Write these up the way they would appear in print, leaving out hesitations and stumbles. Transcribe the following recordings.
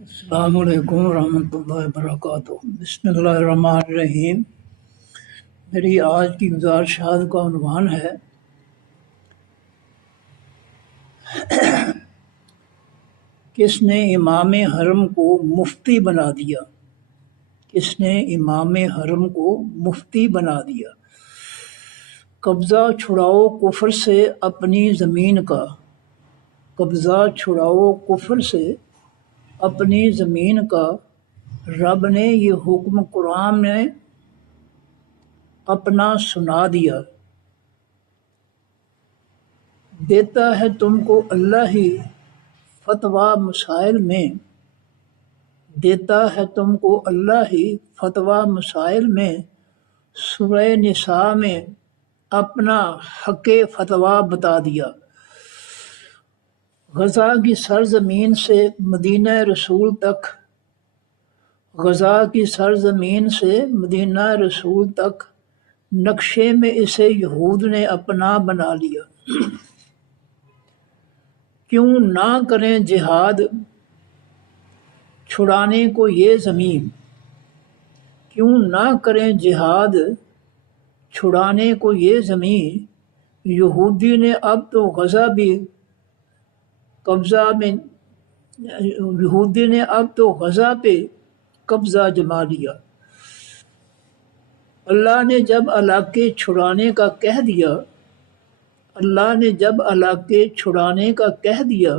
السلام علیکم ورحمۃ اللہ وبرکاتہ۔ بسم اللہ الرحمن الرحیم۔ میری آج کی گزارشات کا عنوان ہے کس نے امام حرم کو مفتی بنا دیا؟ کس نے امام حرم کو مفتی بنا دیا؟ قبضہ چھڑاؤ کفر سے اپنی زمین کا، قبضہ چھڑاؤ کفر سے اپنی زمین کا، رب نے یہ حکم قرآن میں اپنا سنا دیا۔ دیتا ہے تم کو اللہ ہی فتویٰ مسائل میں، دیتا ہے تم کو اللہ ہی فتویٰ مسائل میں، سورہ نساء میں اپنا حق فتویٰ بتا دیا۔ غزہ کی سرزمین سے مدینہ رسول تک، غزہ کی سرزمین سے مدینہ رسول تک نقشے میں اسے یہود نے اپنا بنا لیا۔ کیوں نہ کریں جہاد چھڑانے کو یہ زمین، کیوں نہ کریں جہاد چھڑانے کو یہ زمین، یہودی نے اب تو غزہ بھی قبضہ میں، یہودی نے اب تو غزہ پہ قبضہ جما لیا۔ اللہ نے جب علاقے چھڑانے کا کہہ دیا، اللہ نے جب علاقے چھڑانے کا کہہ دیا،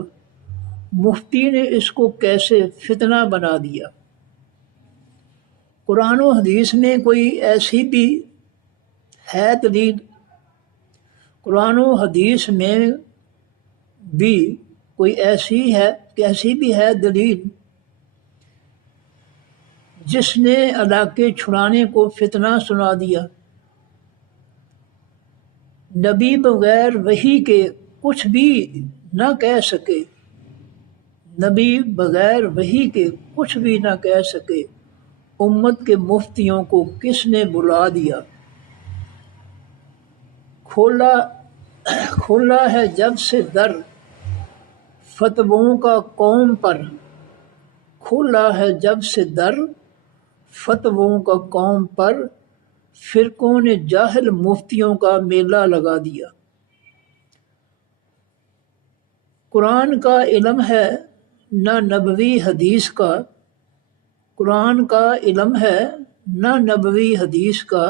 مفتی نے اس کو کیسے فتنہ بنا دیا۔ قرآن و حدیث میں کوئی ایسی بھی ہے دلیل، قرآن و حدیث میں بھی کوئی ایسی بھی ہے دلیل جس نے علاقے چھڑانے کو فتنہ سنا دیا۔ نبی بغیر وحی کے کچھ بھی نہ کہہ سکے، نبی بغیر وحی کے کچھ بھی نہ کہہ سکے، امت کے مفتیوں کو کس نے بلا دیا۔ کھولا ہے جب سے در فتووں کا قوم پر، کھولا ہے جب سے در فتووں کا قوم پر، فرقوں نے جاہل مفتیوں کا میلہ لگا دیا۔ قرآن کا علم ہے نہ نبوی حدیث کا، قرآن کا علم ہے نہ نبوی حدیث کا،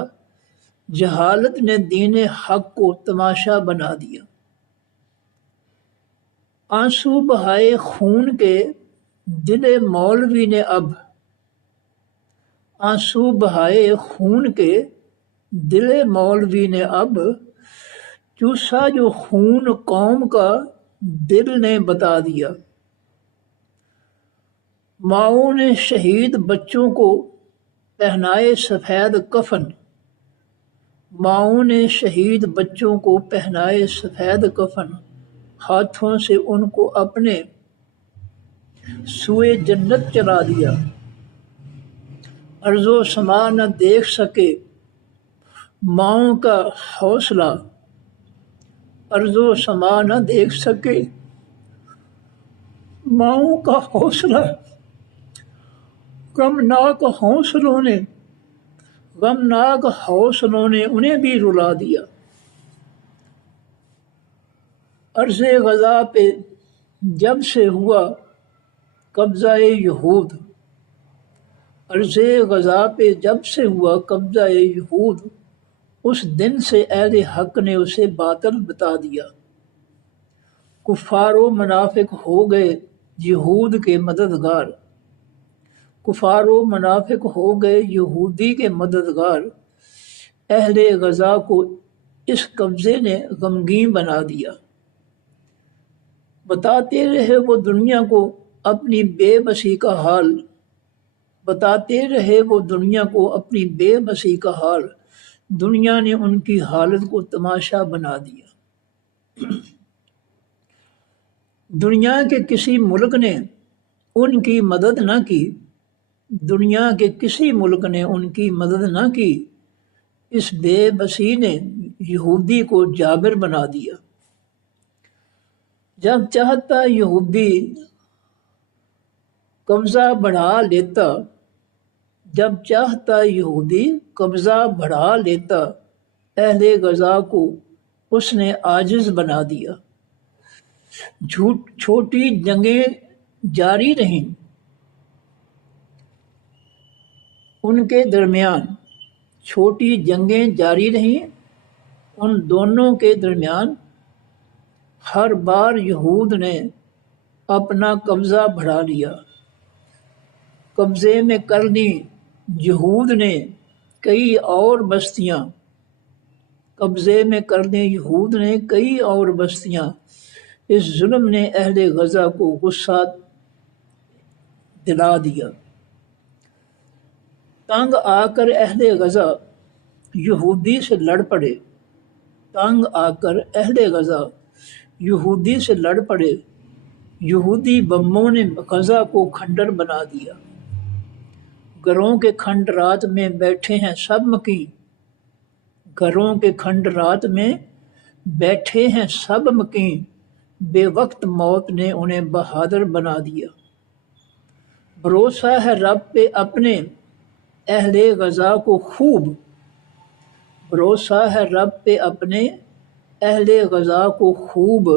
جہالت نے دین حق کو تماشا بنا دیا۔ آنسو بہائے خون کے دل مولوی نے اب، آنسو بہائے خون کے دل مولوی نے اب، چوسا جو خون قوم کا دل نے بتا دیا۔ ماؤں نے شہید بچوں کو پہنائے سفید کفن، ماؤں نے شہید بچوں کو پہنائے سفید کفن، ہاتھوں سے ان کو اپنے سوئے جنت چلا دیا۔ ارض و سما نہ دیکھ سکے ماؤں کا حوصلہ، ارض و سما نہ دیکھ سکے ماؤں کا حوصلہ، غمناک حوصلوں نے انہیں بھی رلا دیا۔ عرض غزہ پہ جب سے ہوا قبضہ یہود، عرض غزہ پہ جب سے ہوا قبضہ یہود، اس دن سے اہل حق نے اسے باطل بتا دیا۔ کفار و منافق ہو گئے یہود کے مددگار، کفار و منافق ہو گئے یہودی کے مددگار، اہل غزہ کو اس قبضے نے غمگین بنا دیا۔ بتاتے رہے وہ دنیا کو اپنی بے بسی کا حال، بتاتے رہے وہ دنیا کو اپنی بے بسی کا حال، دنیا نے ان کی حالت کو تماشا بنا دیا۔ دنیا کے کسی ملک نے ان کی مدد نہ کی، دنیا کے کسی ملک نے ان کی مدد نہ کی، اس بے بسی نے یہودی کو جابر بنا دیا۔ جب چاہتا یہودی قبضہ بڑھا لیتا جب چاہتا یہودی، قبضہ بڑھا لیتا اہل غزہ کو اس نے عاجز بنا دیا۔ چھوٹی جنگیں جاری رہیں ان کے درمیان، چھوٹی جنگیں جاری رہیں ان دونوں کے درمیان۔ ہر بار یہود نے اپنا قبضہ بڑھا لیا، قبضے میں کر لی یہود نے کئی اور بستیاں، قبضے میں کر لی یہود نے کئی اور بستیاں۔ اس ظلم نے اہل غزہ کو غصہ دلا دیا۔ تنگ آ کر اہل غزہ یہودی سے لڑ پڑے، تنگ آ کر اہل غزہ یہودی سے لڑ پڑے۔ یہودی بموں نے غزہ کو کھنڈر بنا دیا۔ گھروں کے کھنڈرات میں بیٹھے ہیں سب مکین، گھروں کے کھنڈرات میں بیٹھے ہیں سب مکین۔ بے وقت موت نے انہیں بہادر بنا دیا۔ بھروسہ ہے رب پہ اپنے اہل غزہ کو خوب، بھروسہ ہے رب پہ اپنے اہل غزہ کو خوب۔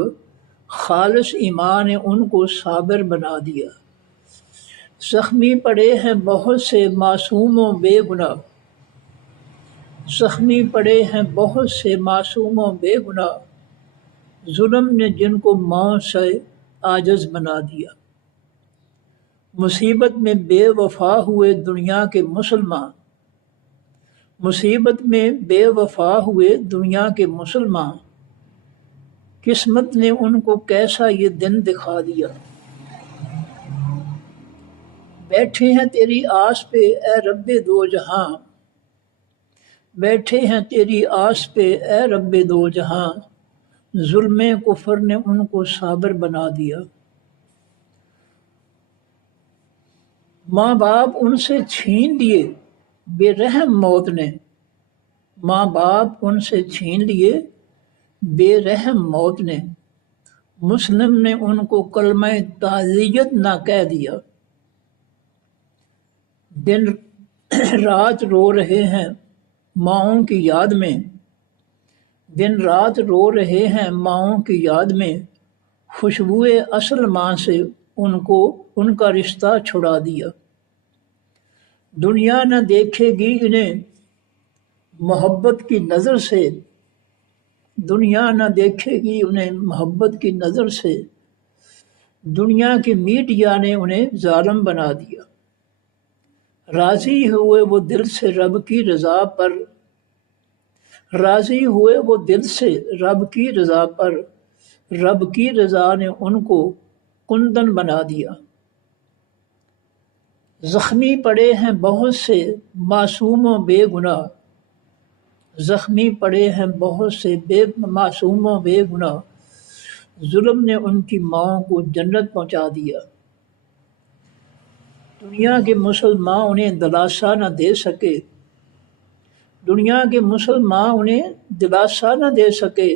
خالص ایمان نے ان کو صابر بنا دیا۔ زخمی پڑے ہیں بہت سے معصوم و بے گناہ، زخمی پڑے ہیں بہت سے معصوم و بے گناہ۔ ظلم نے جن کو موت سے عاجز بنا دیا۔ مصیبت میں بے وفا ہوئے دنیا کے مسلمان، مصیبت میں بے وفا ہوئے دنیا کے مسلمان۔ قسمت نے ان کو کیسا یہ دن دکھا دیا۔ بیٹھے ہیں تیری آس پہ اے رب دو جہاں، بیٹھے ہیں تیری آس پہ اے رب دو جہاں۔ ظلم کفر نے ان کو صابر بنا دیا۔ ماں باپ ان سے چھین لیے بے رحم موت نے، ماں باپ ان سے چھین لیے بے رحم موت نے۔ مسلم نے ان کو کلمہ تعزیت نہ کہہ دیا۔ دن رات رو رہے ہیں ماؤں کی یاد میں، دن رات رو رہے ہیں ماؤں کی یاد میں۔ خوشبوئے اصل ماں سے ان کا رشتہ چھڑا دیا۔ دنیا نہ دیکھے گی انہیں محبت کی نظر سے، دنیا نہ دیکھے گی انہیں محبت کی نظر سے۔ دنیا کی میڈیا نے انہیں ظالم بنا دیا۔ راضی ہوئے وہ دل سے رب کی رضا پر، راضی ہوئے وہ دل سے رب کی رضا پر۔ رب کی رضا نے ان کو کندن بنا دیا۔ زخمی پڑے ہیں بہت سے معصوم و بے گناہ، زخمی پڑے ہیں بہت سے معصوم و بے گناہ۔ ظلم نے ان کی ماں کو جنت پہنچا دیا۔ دنیا کے مسلمان انہیں دلاسا نہ دے سکے، دنیا کے مسلمان انہیں دلاسا نہ دے سکے۔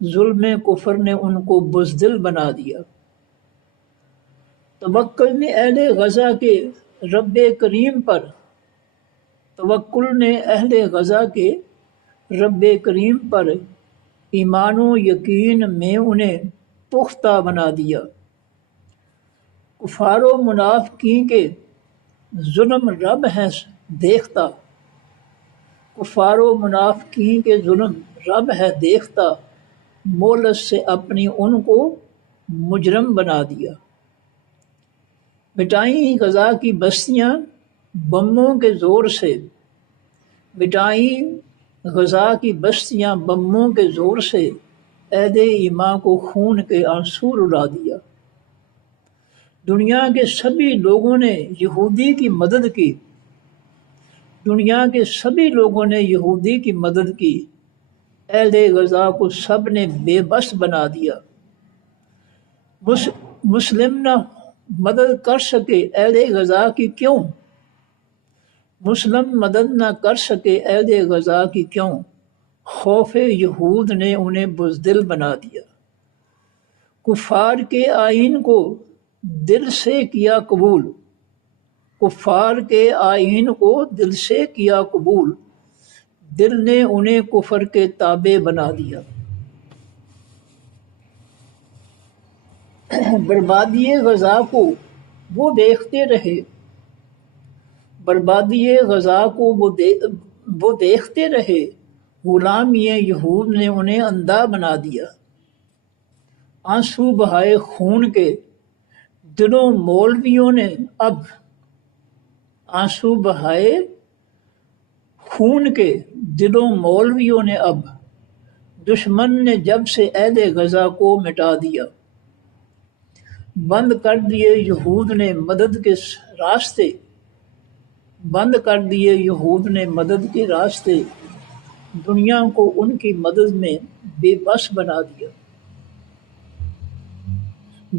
ظلم کفر نے ان کو بزدل بنا دیا۔ توکل نے اہل غزہ کے رب کریم پر، توکل نے اہل غزہ کے رب کریم پر ایمان و یقین میں انہیں پختہ بنا دیا۔ کفار و منافقین کے ظلم رب ہے دیکھتا، کفار و منافقین کے ظلم رب ہے دیکھتا۔ مہلت سے اپنی ان کو مجرم بنا دیا۔ مٹائیں غزہ کی بستیاں بموں کے زور سے، مٹائیں غزہ کی بستیاں بموں کے زور سے۔ عہد ایمان کو خون کے آنسو رلا دیا۔ دنیا کے سبھی لوگوں نے یہودی کی مدد کی، دنیا کے سبھی لوگوں نے یہودی کی مدد کی۔ اہل غزہ کو سب نے بے بس بنا دیا۔ مسلم نہ مدد کر سکے اہل غزہ کی کیوں، مسلم مدد نہ کر سکے اہل غزہ کی کیوں۔ خوف یہود نے انہیں بزدل بنا دیا۔ کفار کے آئین کو دل سے کیا قبول، کفار کے آئین کو دل سے کیا قبول، دل نے انہیں کفر کے تابع بنا دیا۔ بربادی غزا کو وہ دیکھتے رہے، بربادی غزا کو وہ دیکھتے رہے، غلامی یہود نے انہیں اندھا بنا دیا۔ آنسو بہائے خون کے دلوں مولویوں نے اب، آنسو بہائے خون کے دلوں مولویوں نے اب، دشمن نے جب سے اہل غزہ کو مٹا دیا۔ بند کر دیے یہود نے مدد کے راستے، بند کر دیے یہود نے مدد کے راستے، دنیا کو ان کی مدد میں بے بس بنا دیا۔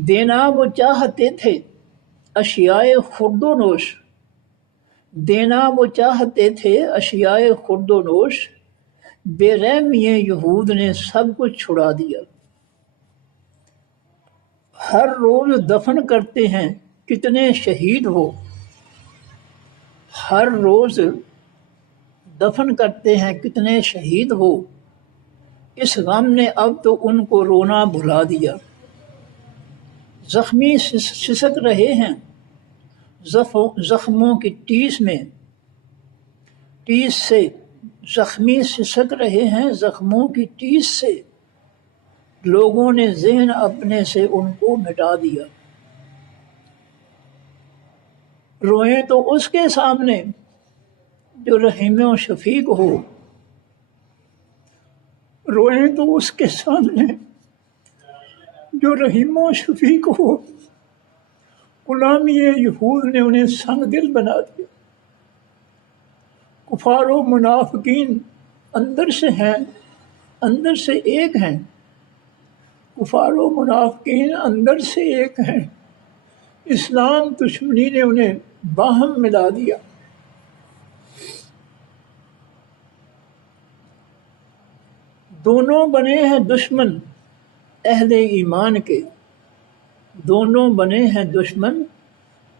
دینا وہ چاہتے تھے اشیاء خورد و نوش، دینا وہ چاہتے تھے اشیاء خورد و نوش، بے رحمی یہود نے سب کچھ چھڑا دیا۔ ہر روز دفن کرتے ہیں کتنے شہید ہو، ہر روز دفن کرتے ہیں کتنے شہید ہو، اس غم نے اب تو ان کو رونا بھلا دیا۔ زخمی سسک رہے ہیں زخموں کی ٹیس میں، ٹیس سے، زخمی سسک رہے ہیں زخموں کی ٹیس سے، لوگوں نے ذہن اپنے سے ان کو مٹا دیا۔ روئیں تو اس کے سامنے جو رحیم و شفیق ہو، روئیں تو اس کے سامنے جو رحیم و شفیق ہو، غلامی یہود نے انہیں سنگ دل بنا دیا۔ کفار و منافقین اندر سے ہیں، اندر سے ایک ہیں، کفار و منافقین اندر سے ایک ہیں، اسلام دشمنی نے انہیں باہم ملا دیا۔ دونوں بنے ہیں دشمن اہل ایمان کے، دونوں بنے ہیں دشمن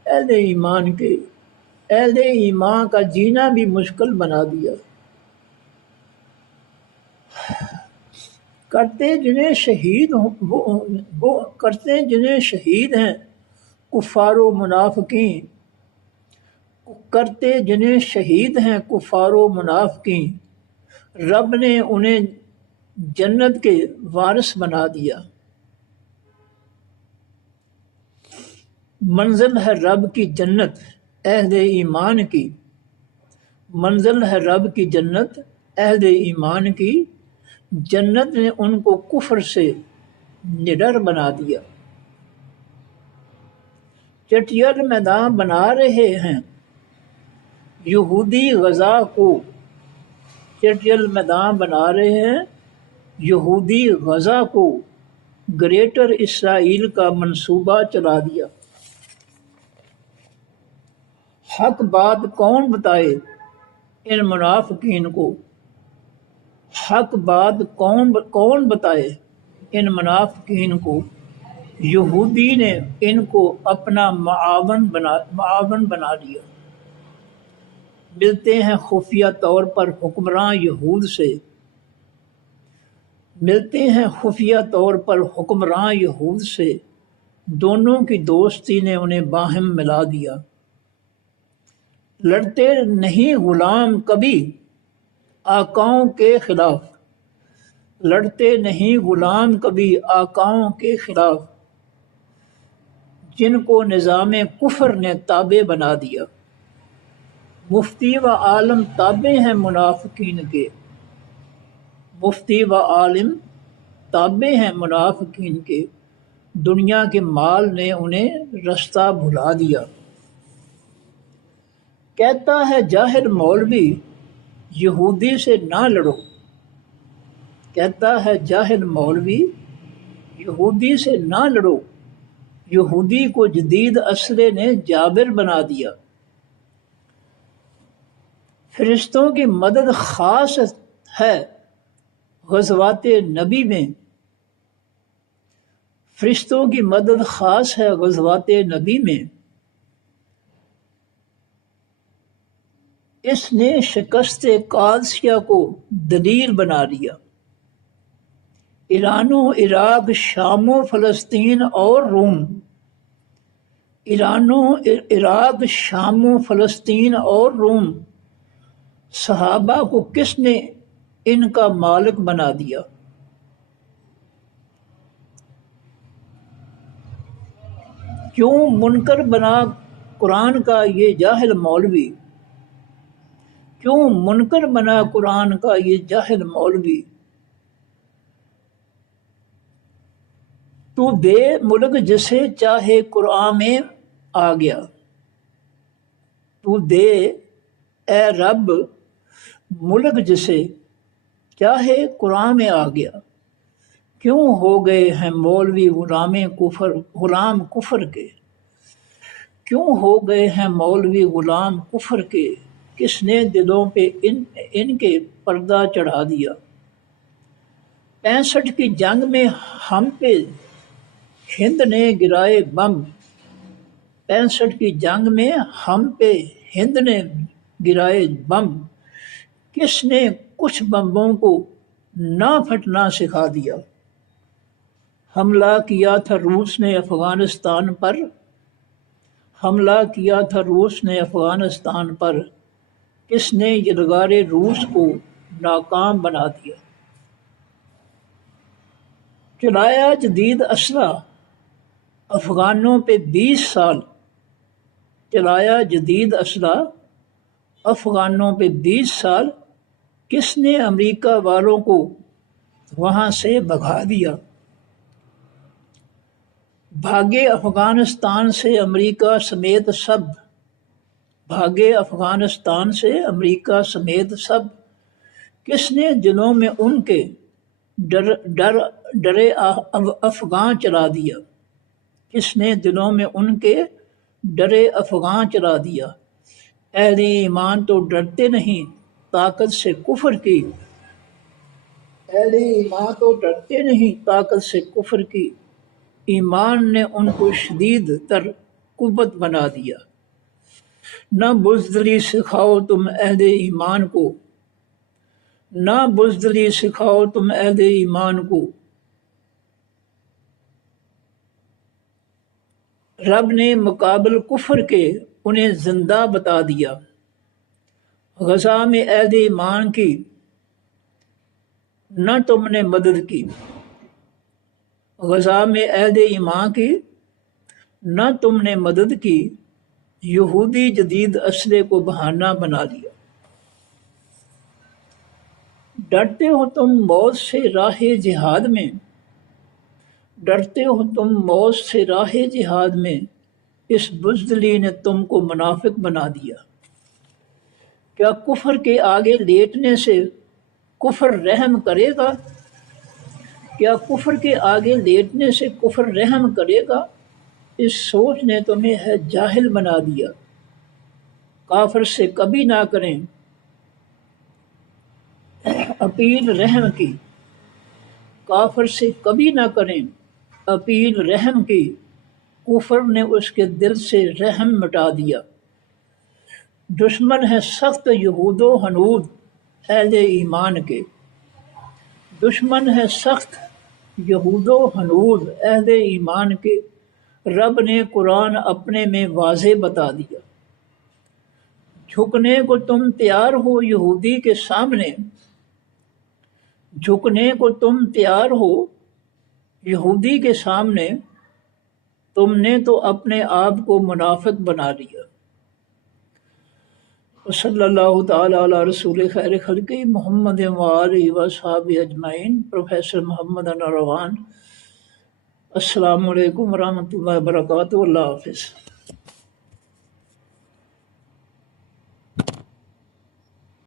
اہل ایمان کے، اہل ایمان کا جینا بھی مشکل بنا دیا۔ کرتے جنہیں شہید وہ کرتے جنہیں شہید ہیں کفار و منافقین، کرتے جنہیں شہید ہیں کفار و منافقین، رب نے انہیں جنت کے وارث بنا دیا۔ منزل ہے رب کی جنت اہل ایمان کی، منزل ہے رب کی جنت اہل ایمان کی، جنت نے ان کو کفر سے نڈر بنا دیا۔ چٹیل میدان بنا رہے ہیں یہودی غزہ کو، چٹیل میدان بنا رہے ہیں یہودی غزہ کو، گریٹر اسرائیل کا منصوبہ چلا دیا۔ حق بات کون بتائے ان منافقین کو، حق بات کون بتائے ان منافقین کو، یہودی نے ان کو اپنا معاون بنا لیا۔ ملتے ہیں خفیہ طور پر حکمراں یہود سے، ملتے ہیں خفیہ طور پر حکمراں یہود سے، دونوں کی دوستی نے انہیں باہم ملا دیا۔ لڑتے نہیں غلام کبھی آقاؤں کے خلاف، لڑتے نہیں غلام کبھی آقاؤں کے خلاف، جن کو نظام کفر نے تابع بنا دیا۔ مفتی و عالم تابع ہیں منافقین کے، مفتی و عالم تابع ہیں منافقین کے، دنیا کے مال نے انہیں رستہ بھلا دیا۔ کہتا ہے جاہل مولوی یہودی سے نہ لڑو، کہتا ہے جاہل مولوی یہودی سے نہ لڑو، یہودی کو جدید اسلحے نے جابر بنا دیا۔ فرشتوں کی مدد خاص ہے غزوات نبی میں، فرشتوں کی مدد خاص ہے غزوات نبی میں، اس نے شکست قادسیہ کو دلیل بنا دیا۔ ایران و عراق، شام و فلسطین اور روم، ایران و عراق، شام و فلسطین اور روم، صحابہ کو کس نے ان کا مالک بنا دیا؟ کیوں منکر بنا قرآن کا یہ جاہل مولوی؟ کیوں منکر بنا قرآن کا یہ جاہل مولوی؟ تو دے ملک جسے چاہے قرآن میں آ گیا، تو دے اے رب ملک جسے چاہے قرآن میں آ گیا، کیوں ہو گئے ہیں مولوی غلام کفر کے؟ کیوں ہو گئے ہیں مولوی غلام کفر کے؟ کس نے دلوں پہ ان کے پردہ چڑھا دیا؟ 65 کی جنگ میں ہم پہ ہند نے گرائے بم، 65 کی جنگ میں ہم پہ ہند نے گرائے بم، کس نے کچھ بمبوں کو نہ پھٹنا سکھا دیا؟ حملہ کیا تھا روس نے افغانستان پر، حملہ کیا تھا روس نے افغانستان پر، کس نے یلغار روس کو ناکام بنا دیا؟ چلایا جدید اسلحہ افغانوں پہ 20 سال، چلایا جدید اسلحہ افغانوں پہ 20 سال، کس نے امریکہ والوں کو وہاں سے بھگا دیا؟ بھاگے افغانستان سے امریکہ سمیت سب، بھاگے افغانستان سے امریکہ سمیت سب، کس نے دلوں میں ان کے ڈرے افغان چلا دیا؟ کس نے دلوں میں ان کے ڈرے افغان چلا دیا؟ اہل ایمان تو ڈرتے نہیں طاقت سے کفر کی، اہل ایمان تو ڈرتے نہیں طاقت سے کفر کی، ایمان نے ان کو شدید تر قوت بنا دیا۔ نہ بزدلی سکھاؤ تم اہل ایمان کو، نہ بزدلی سکھاؤ تم اہل ایمان کو، رب نے مقابل کفر کے انہیں زندہ بتا دیا۔ غزہ میں اہل ایمان کی نہ تم نے مدد کی، غزہ میں اہل ایمان کی نہ تم نے مدد کی، یہودی جدید اسلحے کو بہانہ بنا لیا۔ ڈرتے ہو تم موت سے راہ جہاد میں، ڈرتے ہو تم موت سے راہ جہاد میں، اس بزدلی نے تم کو منافق بنا دیا۔ کیا کفر کے آگے لیٹنے سے کفر رحم کرے گا؟ کیا کفر کے آگے لیٹنے سے کفر رحم کرے گا؟ اس سوچ نے تمہیں ہے جاہل بنا دیا۔ کافر سے کبھی نہ کریں اپیل رحم کی، کافر سے کبھی نہ کریں اپیل رحم کی، کفر نے اس کے دل سے رحم مٹا دیا۔ دشمن ہے سخت یہود و ہنود اہل ایمان کے، دشمن ہے سخت یہود و ہنود اہل ایمان کے، رب نے قرآن اپنے میں واضح بتا دیا۔ جھکنے کو تم تیار ہو یہودی کے سامنے، جھکنے کو تم تیار ہو یہودی کے سامنے، تم نے تو اپنے آپ کو منافق بنا لیا۔ صلی اللہ تعالیٰ علی رسول خیر خلقی محمد وآلہ وصحبہ اجمعین۔ پروفیسر محمد انور روان۔ السلام علیکم ورحمۃ اللہ وبرکاتہ۔ اللہ حافظ۔